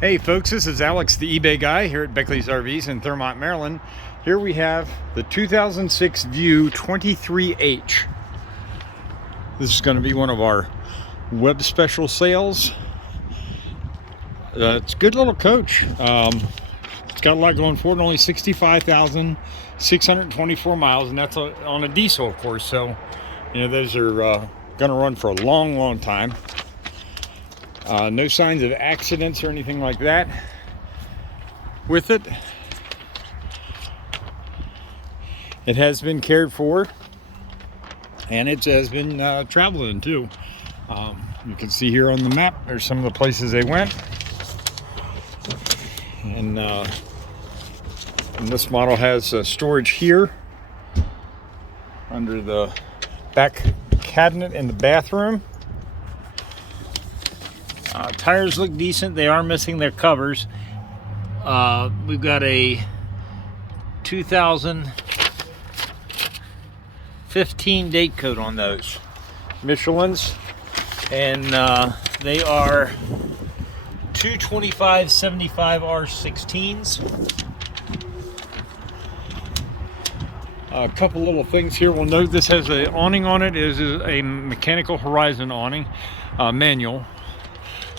Hey folks, this is Alex, the eBay guy here at Beckley's RVs in Thrumont, Maryland. Here we have the 2006 View 23H. This is going to be one of our web special sales. It's a good little coach. It's got a lot going for it, only 65,624 miles, and that's on a diesel, of course. So, you know, those are going to run for a long time. No signs of accidents or anything like that with it. It has been cared for, and it has been traveling too. You can see here on the map, there's some of the places they went. And this model has storage here under the back cabinet in the bathroom. Tires look decent. They are missing their covers. We've got a 2015 date code on those Michelin's, and they are 225/75 R16s. A couple little things here. We'll note this has an awning on it. It is a mechanical horizon awning, manual.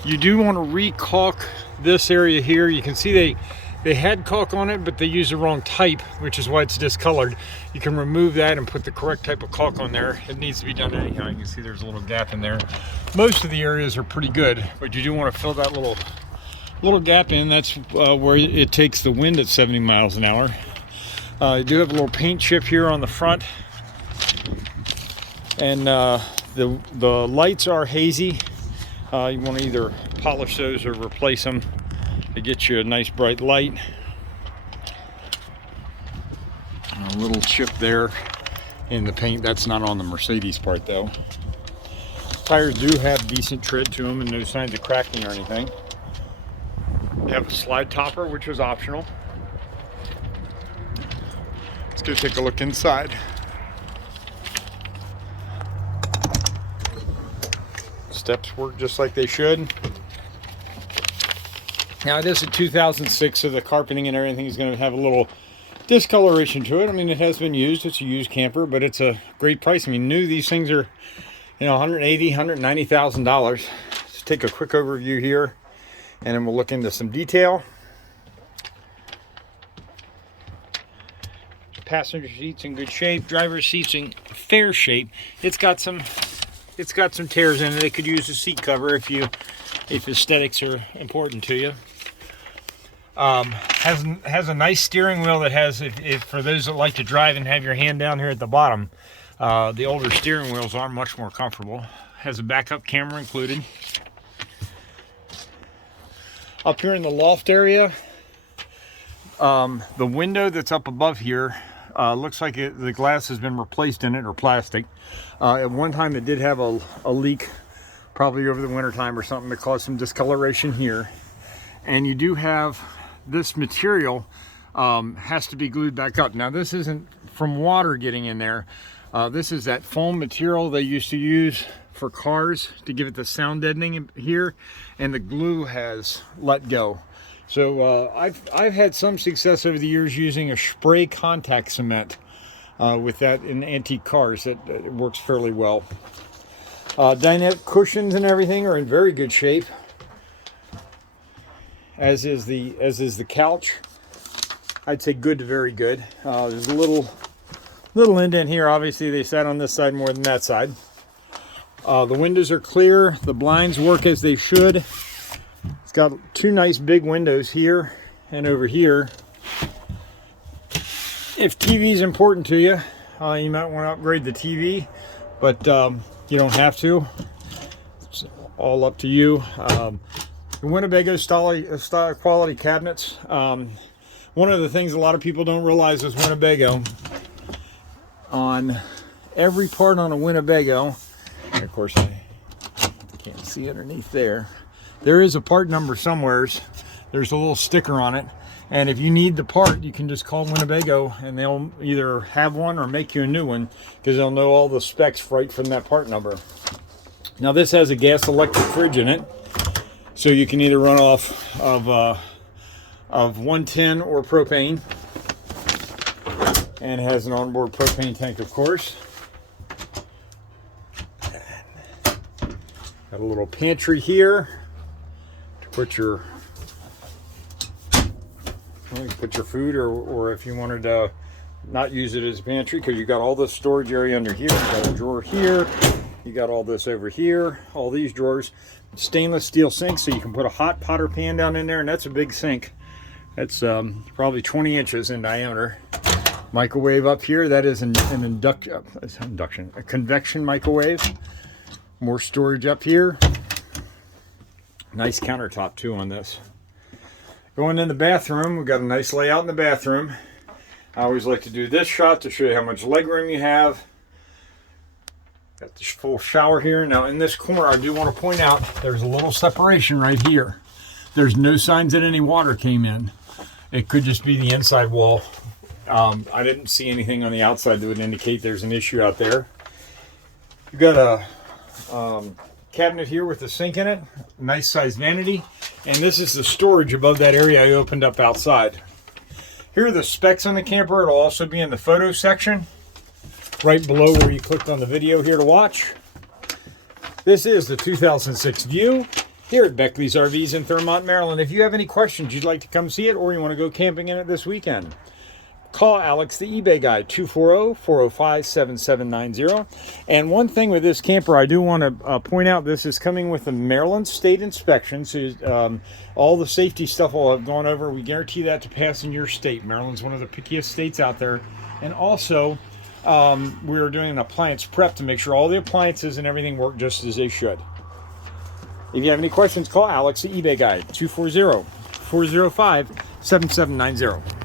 You do want to re-caulk this area here. You can see they had caulk on it, but they used the wrong type, which is why it's discolored. You can remove that and put the correct type of caulk on there. It needs to be done anyhow. You can see there's a little gap in there. Most of the areas are pretty good, but you do want to fill that little gap in. That's where it takes the wind at 70 miles an hour. You do have a little paint chip here on the front, and the lights are hazy. You want to either polish those or replace them to get you a nice bright light. A little chip there in the paint. That's not on the Mercedes part though. Tires do have decent tread to them and no signs of cracking or anything. They have a slide topper, which was optional. Let's go take a look inside. Steps work just like they should. Now it is a 2006, so the carpeting and everything is going to have a little discoloration to it. I mean, it has been used. It's a used camper, but it's a great price. I mean, new, these things are, you know, $180,000, $190,000. Let's take a quick overview here, and then we'll look into some detail. Passenger seats in good shape. Driver's seats in fair shape. It's got some tears in it. They could use a seat cover if aesthetics are important to you. Has a nice steering wheel that has, if for those that like to drive and have your hand down here at the bottom, the older steering wheels are much more comfortable. Has a backup camera included. Up here in the loft area, the window that's up above here looks like the glass has been replaced in it, or plastic. At one time it did have a leak, probably over the winter time or something, that caused some discoloration here. And you do have this material has to be glued back up. Now this isn't from water getting in there. This is that foam material they used to use for cars to give it the sound deadening here, and the glue has let go. So I've had some success over the years using a spray contact cement with that in antique cars. That works fairly well. Dinette cushions and everything are in very good shape, as is the couch. I'd say good to very good. There's a little indent here. Obviously they sat on this side more than that side. The windows are clear. The blinds work as they should. It's got two nice big windows here and over here. If TV is important to you, you might want to upgrade the TV, but you don't have to. It's all up to you. The Winnebago style quality cabinets. One of the things a lot of people don't realize is Winnebago. On every part on a Winnebago, and of course I can't see underneath there. There is a part number somewheres. There's a little sticker on it, and if you need the part, you can just call Winnebago and they'll either have one or make you a new one, because they'll know all the specs right from that part number. Now this has a gas electric fridge in it, So you can either run off of 110 or propane. And it has an onboard propane tank, of course. Got a little pantry here to put your, well, you can put your food, or if you wanted to not use it as a pantry, because you got all this storage area under here. You got a drawer here. You got all this over here. All these drawers. Stainless steel sink, so you can put a hot pot or pan down in there, and that's a big sink. That's probably 20 inches in diameter. Microwave up here. That is a convection microwave. More storage up here. Nice countertop too on this. Going in the bathroom, we've got a nice layout in the bathroom. I always like to do this shot to show you how much leg room you have. Got this full shower here. Now in this corner, I do want to point out there's a little separation right here. There's no signs that any water came in. It could just be the inside wall. I didn't see anything on the outside that would indicate there's an issue out there. You've got a cabinet here with a sink in it, nice size vanity, and this is the storage above that area I opened up outside. Here are the specs on the camper. It'll also be in the photo section right below where you clicked on the video here to watch. This is the 2006 View here at Beckley's RVs in Thrumont, Maryland. If you have any questions, you'd like to come see it, or you want to go camping in it this weekend, call Alex, the eBay guy, 240-405-7790. And one thing with this camper, I do want to point out, this is coming with a Maryland state inspection. So all the safety stuff will have gone over. We guarantee that to pass in your state. Maryland's one of the pickiest states out there. And also, we are doing an appliance prep to make sure all the appliances and everything work just as they should. If you have any questions, call Alex, the eBay guy, 240-405-7790.